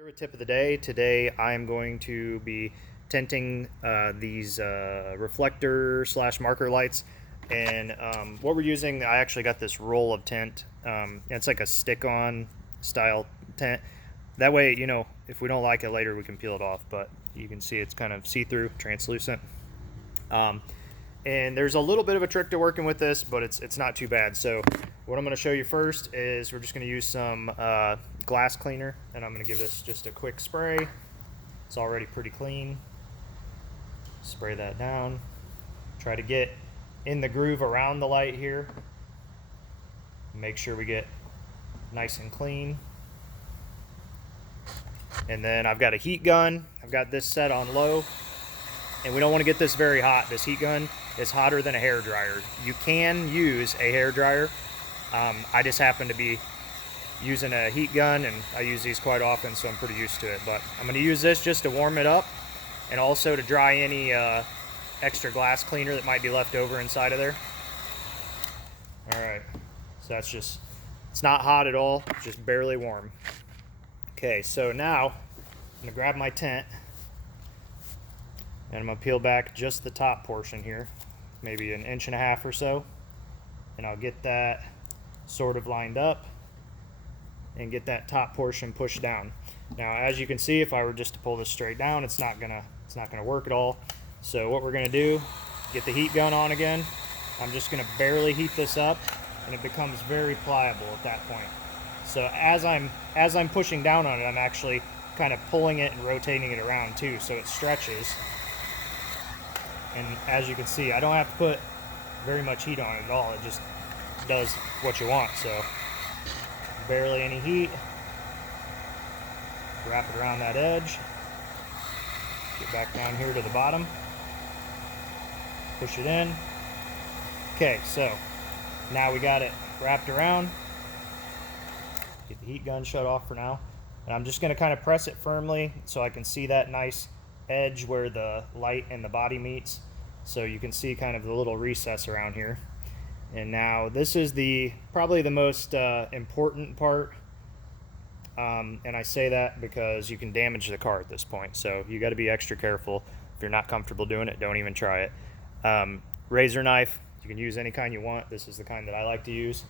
Here with tip of the day. Today I'm going to be tinting these reflector slash marker lights, and what we're using, I actually got this roll of tint. It's like a stick-on style tint. That way, you know, if we don't like it later, we can peel it off, but you can see it's kind of see-through, translucent. And there's a little bit of a trick to working with this, but it's not too bad. So what I'm going to show you first is we're just going to use some glass cleaner, and I'm going to give this just a quick spray. It's already pretty clean. Spray that down. Try to get in the groove around the light here. Make sure we get nice and clean. And then I've got a heat gun. I've got this set on low, and we don't want to get this very hot. This heat gun is hotter than a hair dryer. You can use a hair dryer. I just happen to be using a heat gun, and I use these quite often, so I'm pretty used to it. But I'm going to use this just to warm it up, and also to dry any extra glass cleaner that might be left over inside of there. Alright, so that's just, it's not hot at all, it's just barely warm. Okay, so now I'm going to grab my tint, and I'm going to peel back just the top portion here, maybe 1.5 inches or so, and I'll get that sort of lined up and get that top portion pushed down. Now, as you can see, if I were just to pull this straight down, it's not gonna work at all. So what we're gonna do, get the heat gun on again. I'm just gonna barely heat this up, and it becomes very pliable at that point. So as I'm pushing down on it, I'm actually kind of pulling it and rotating it around too, so it stretches. And as you can see, I don't have to put very much heat on it at all. It just does what you want. So barely any heat. Wrap it around that edge. Get back down here to the bottom. Push it in. Okay, so now we got it wrapped around. Get the heat gun shut off for now. And I'm just going to kind of press it firmly so I can see that nice edge where the light and the body meets. So you can see kind of the little recess around here. And now this is probably the most important part. And I say that because you can damage the car at this point. So you got to be extra careful. If you're not comfortable doing it, don't even try it. Razor knife, you can use any kind you want. This is the kind that I like to use.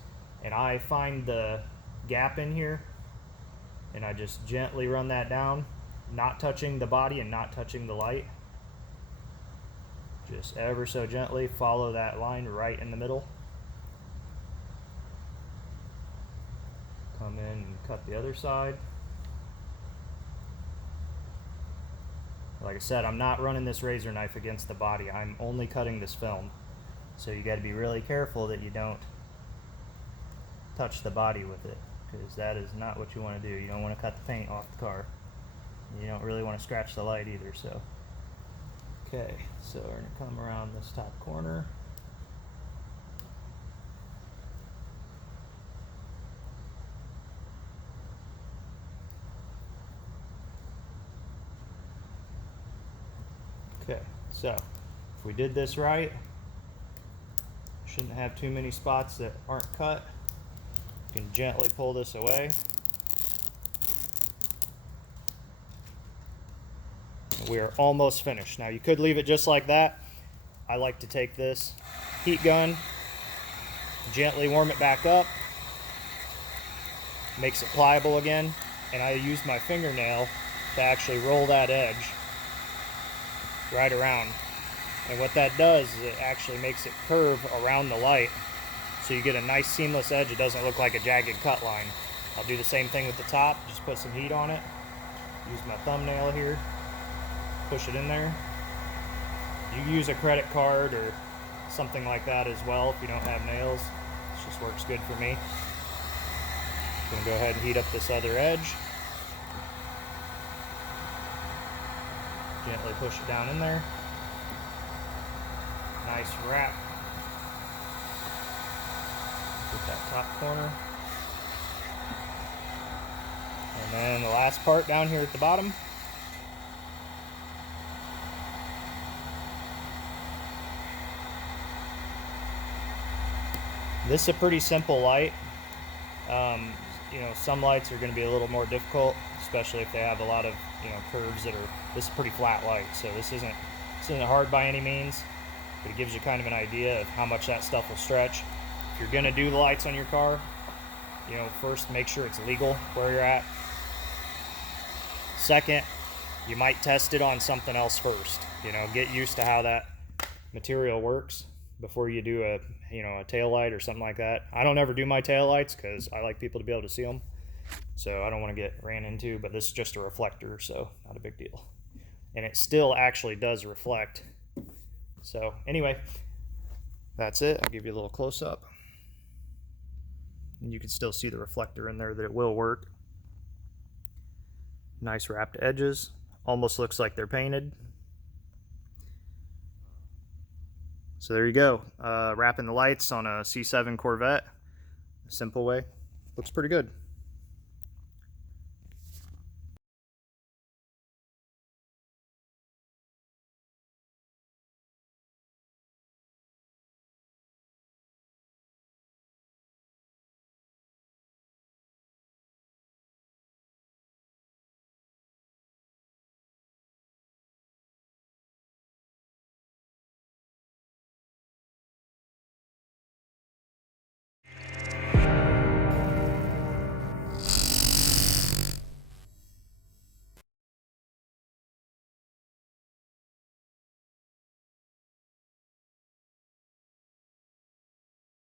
And I find the gap in here, and I just gently run that down, not touching the body and not touching the light. Just ever so gently follow that line right in the middle. Come in and cut the other side. Like I said, I'm not running this razor knife against the body. I'm only cutting this film. So you got to be really careful that you don't touch the body with it, because that is not what you want to do. You don't want to cut the paint off the car. You don't really want to scratch the light either. So, okay, so we're going to come around this top corner. Okay, so if we did this right, shouldn't have too many spots that aren't cut. You can gently pull this away. We are almost finished. Now you could leave it just like that. I like to take this heat gun, gently warm it back up, makes it pliable again, and I use my fingernail to actually roll that edge right around. And what that does is it actually makes it curve around the light, so you get a nice seamless edge. It doesn't look like a jagged cut line. I'll do the same thing with the top. Just put some heat on it. Use my thumbnail here. Push it in there. You can use a credit card or something like that as well if you don't have nails. This just works good for me. I'm going to go ahead and heat up this other edge. Gently push it down in there. Nice wrap. Get that top corner. And then the last part down here at the bottom. This is a pretty simple light. you know, some lights are going to be a little more difficult, especially if they have a lot of, you know, curves that are, this is pretty flat light, so this isn't hard by any means, but it gives you kind of an idea of how much that stuff will stretch. If you're going to do the lights on your car, you know, first make sure it's legal where you're at. Second, you might test it on something else first. You know, get used to how that material works before you do a, you know, a tail light or something like that. I don't ever do my tail lights because I like people to be able to see them, so I don't want to get ran into, but this is just a reflector, so not a big deal. And it still actually does reflect. So anyway, that's it. I'll give you a little close-up, and you can still see the reflector in there, that it will work. Nice wrapped edges, almost looks like they're painted. So there you go, wrapping the lights on a C7 Corvette, a simple way. Looks pretty good.